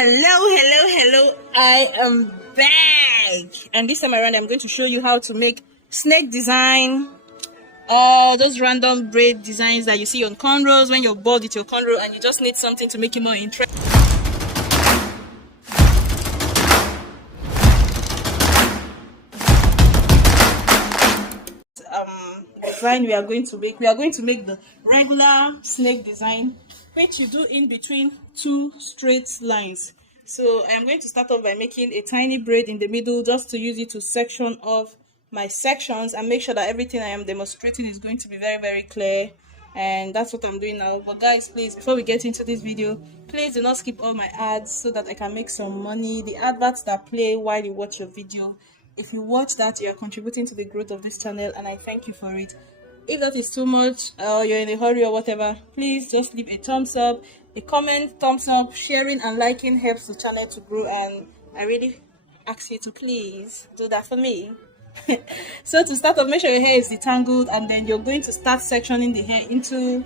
Hello. I am back, and this time around I'm going to show you how to make snake design, those random braid designs that you see on cornrows when you're bored with your cornrow and you just need something to make it more interesting. Design we are going to make the regular snake design, which you do in between two straight lines. So I am going to start off by making a tiny braid in the middle, just to use it to section off my sections and make sure that everything I am demonstrating is going to be very clear. And that's what I'm doing now. But guys, please, before we get into this video, please do not skip all my ads so that I can make some money. The adverts that play while you watch your video, if you watch that, you are contributing to the growth of this channel, and I thank you for it. If that is too much, or you're in a hurry or whatever, please just leave a thumbs up, a comment, thumbs up. Sharing and liking helps the channel to grow, and I really ask you to please do that for me. So to start off, make sure your hair is detangled, and then you're going to start sectioning the hair into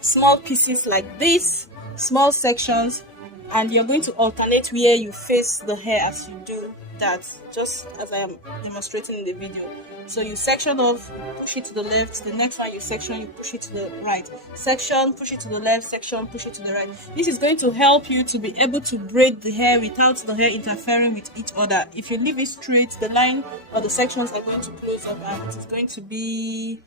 small pieces like this, small sections, and you're going to alternate where you face the hair as you do that, just as I am demonstrating in the video. So you section off, push it to the left, the next one you section, you push it to the right, section, push it to the left, section, push it to the right. This is going to help you to be able to braid the hair without the hair interfering with each other. If you leave it straight, the line or the sections are going to close up, and it is going to be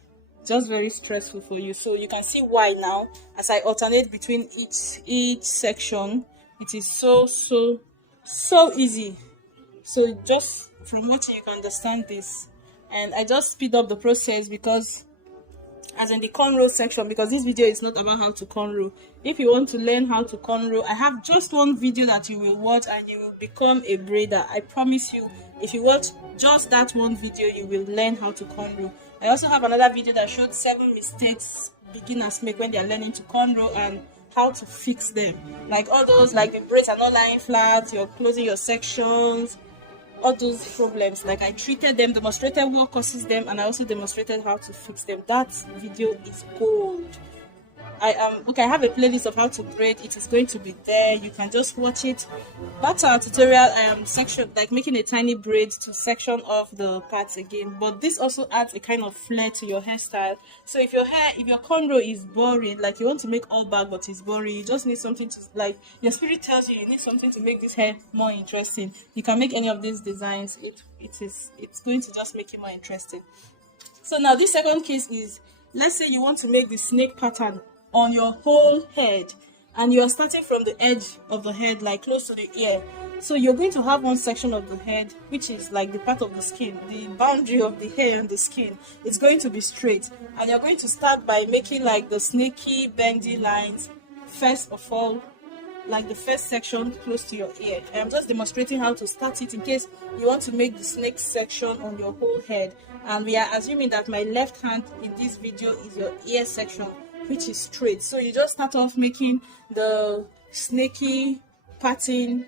just very stressful for you. So you can see why now as I alternate between each section. It is so easy. So just from watching you can understand this, and I just speed up the process because, as in the cornrow section, because this video is not about how to cornrow. If you want to learn how to cornrow, I have just one video that you will watch and you will become a braider. I promise you, if you watch just that one video, you will learn how to cornrow. I also have another video that showed 7 mistakes beginners make when they are learning to cornrow and how to fix them. Like all those, like the braids are not lying flat, you're closing your sections, all those problems. Like I treated them, demonstrated what causes them, and I also demonstrated how to fix them. That video is gold. I have a playlist of how to braid. It is going to be there. You can just watch it. Back to our tutorial, section, like making a tiny braid to section off the parts again. But this also adds a kind of flair to your hairstyle. So if your cornrow is boring, like you want to make all back but it's boring, you just need something to, like your spirit tells you need something to make this hair more interesting. You can make any of these designs. It's going to just make it more interesting. So now this second case is, let's say you want to make the snake pattern on your whole head, and you are starting from the edge of the head, like close to the ear. So you're going to have one section of the head which is like the part of the skin, the boundary of the hair and the skin. It's going to be straight, and you're going to start by making like the snaky bendy lines first of all, like the first section close to your ear. I'm just demonstrating how to start it in case you want to make the snake section on your whole head. And we are assuming that my left hand in this video is your ear section, which is straight. So you just start off making the snaky pattern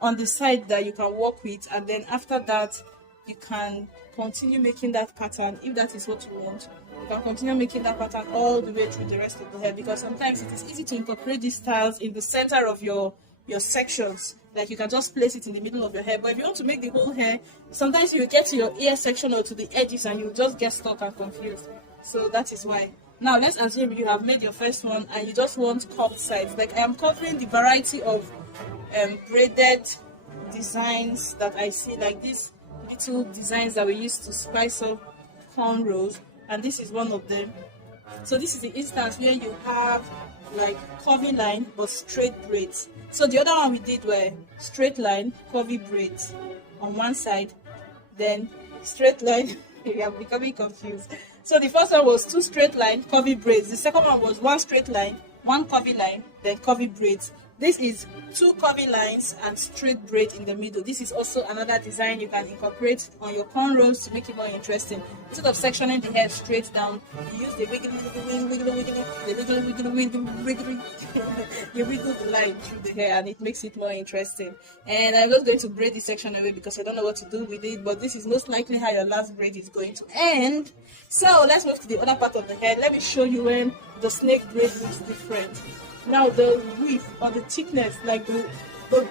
on the side that you can work with, and then after that you can continue making that pattern. If that is what you want, you can continue making that pattern all the way through the rest of the hair, because sometimes it is easy to incorporate these styles in the center of your sections. Like you can just place it in the middle of your hair. But if you want to make the whole hair, sometimes you get to your ear section or to the edges and you just get stuck and confused. So that is why. Now let's assume you have made your first one and you just want curved sides. Like I am covering the variety of braided designs that I see, like these little designs that we use to spice up cornrows, and this is one of them. So this is the instance where you have like curvy line but straight braids. So the other one we did were straight line, curvy braids on one side, then straight line. We are becoming confused. So the first one was 2 straight line curvy braids. The second one was 1 straight line, 1 curvy line, then curvy braids. This is 2 curvy lines and straight braid in the middle. This is also another design you can incorporate on your cornrows to make it more interesting. Instead of sectioning the hair straight down, you use the wiggle the line through the hair, and it makes it more interesting. And I'm just going to braid this section away because I don't know what to do with it, but this is most likely how your last braid is going to end. So let's move to the other part of the hair. Let me show you when the snake braid looks different. Now the width or the thickness, like the the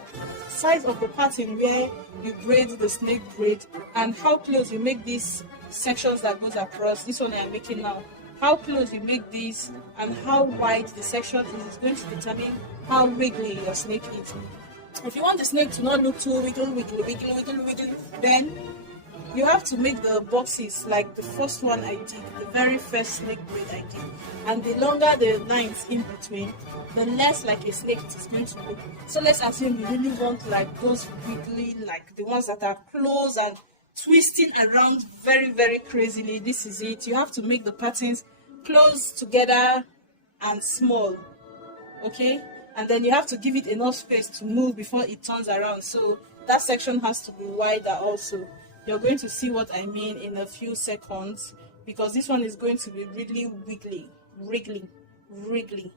size of the pattern where you braid the snake braid and how close you make these sections that goes across. This one I am making now. How close you make these and how wide the section is going to determine how wiggly your snake is. If you want the snake to not look too wiggly, then you have to make the boxes like the first one I did, the very first snake braid I did. And the longer the lines in between, the less like a snake it is going to look. So let's assume you really want like those wiggly, like the ones that are close and twisting around very, very crazily. This is it. You have to make the patterns close together and small. Okay? And then you have to give it enough space to move before it turns around. So that section has to be wider also. You're going to see what I mean in a few seconds, because this one is going to be really wiggly, wriggly,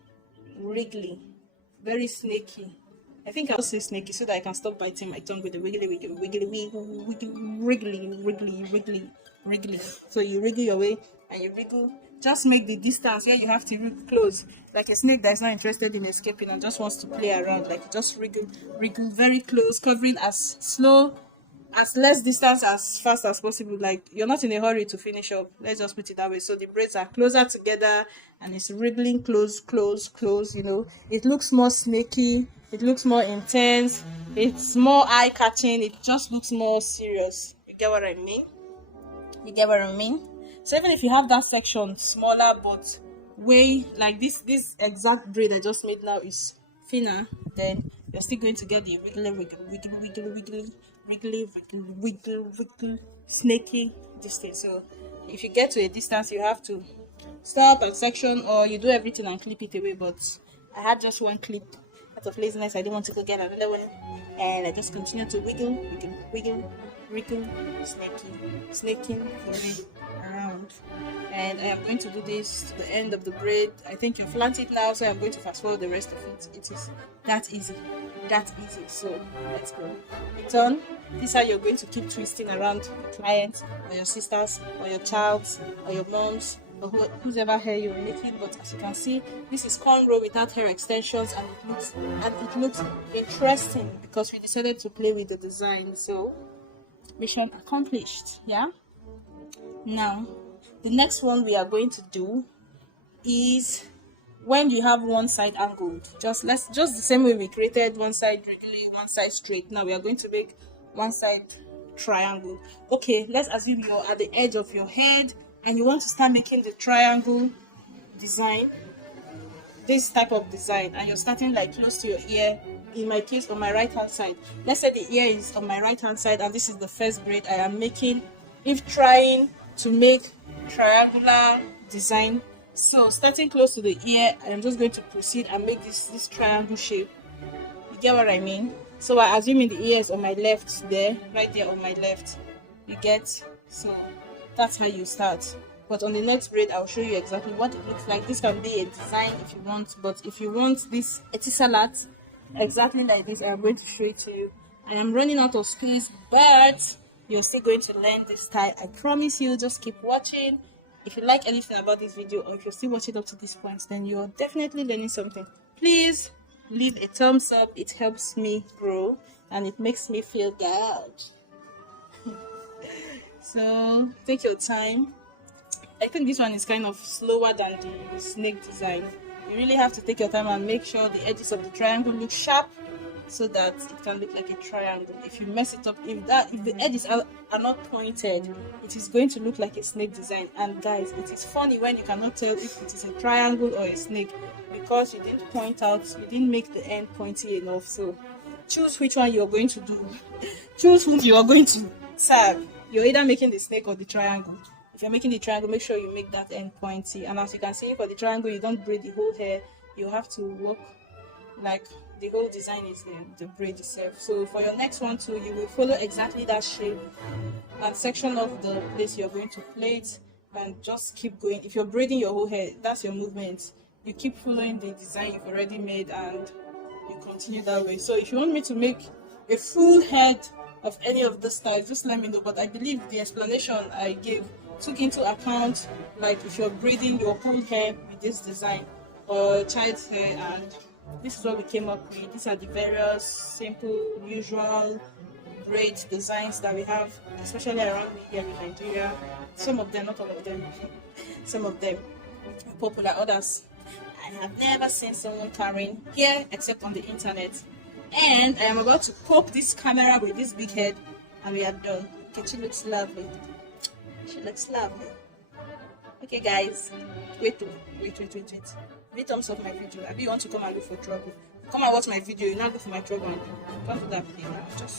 very snaky. I think I'll say snaky so that I can stop biting my tongue with the wiggly. So you wriggle your way and you wriggle. Just make the distance where you have to wriggle close, like a snake that's not interested in escaping and just wants to play around. Like just wriggle very close, covering as less distance as fast as possible. Like you're not in a hurry to finish up. Let's just put it that way. So the braids are closer together and it's wriggling close. You know, it looks more snaky. It looks more intense. It's more eye-catching. It just looks more serious. You get what I mean? So even if you have that section smaller but way like this exact braid I just made now is thinner, then you're still going to get the wiggle, snaky distance. So if you get to a distance, you have to stop at section or you do everything and clip it away. But I had just one clip out of laziness. I didn't want to go get another one, and I just continue to wiggle, snaking around. And I am going to do this to the end of the braid. I think you've learned it now, so I'm going to fast forward the rest of it. It is that easy. So let's go. It's on. This is how you're going to keep twisting around your clients or your sisters or your child's or your mom's or whoever hair you're making. But as you can see, this is cornrow without hair extensions, and it looks interesting because we decided to play with the design. So mission accomplished. Yeah. Now the next one we are going to do is when you have one side angled. Just the same way we created one side regularly, one side straight. Now we are going to make one side triangle. Okay, let's assume you're at the edge of your head and you want to start making the triangle design, this type of design, and you're starting like close to your ear. In my case, on my right hand side, let's say the ear is on my right hand side and this is the first braid I am making if trying to make triangular design. So starting close to the ear, I'm just going to proceed and make this triangle shape. You get what I mean? So I assuming the ear is on my left there, right there on my left. You get? So that's how you start. But on the next braid, I'll show you exactly what it looks like. This can be a design if you want, but if you want this etisalat exactly like this, I'm going to show it to you. I am running out of space, but you're still going to learn this style. I promise you. Just keep watching. If you like anything about this video, or if you're still watching up to this point, then you're definitely learning something. Please leave a thumbs up. It helps me grow and it makes me feel good. So take your time. I think this one is kind of slower than the snake design. You really have to take your time and make sure the edges of the triangle look sharp so that it can look like a triangle. If you mess it up, if the edges are not pointed, it is going to look like a snake design. And guys, it is funny when you cannot tell if it is a triangle or a snake because you didn't point out, you didn't make the end pointy enough. So choose which one you're going to do. Choose whom you are going to serve. You're either making the snake or the triangle. If you're making the triangle, make sure you make that end pointy. And as you can see, for the triangle, you don't braid the whole hair. You have to work like the whole design is there, the braid itself. So for your next one too, you will follow exactly that shape and section of the place you're going to plait, and just keep going. If you're braiding your whole hair, that's your movement. You keep following the design you've already made and you continue that way. So if you want me to make a full head of any of the styles, just let me know. But I believe the explanation I gave took into account, like if you're braiding your whole hair with this design or child's hair and this is what we came up with. These are the various simple, usual braid designs that we have, especially around me here in Nigeria. Some of them, not all of them, some of them are popular, others I have never seen someone carrying here except on the internet. And I am about to poke this camera with this big head, and we are done. Okay, she looks lovely. She looks lovely. Okay, guys, wait. Give thumbs up my video. If you want to come and look for trouble, come and watch my video. You now go for my trouble. Don't do that, please. Just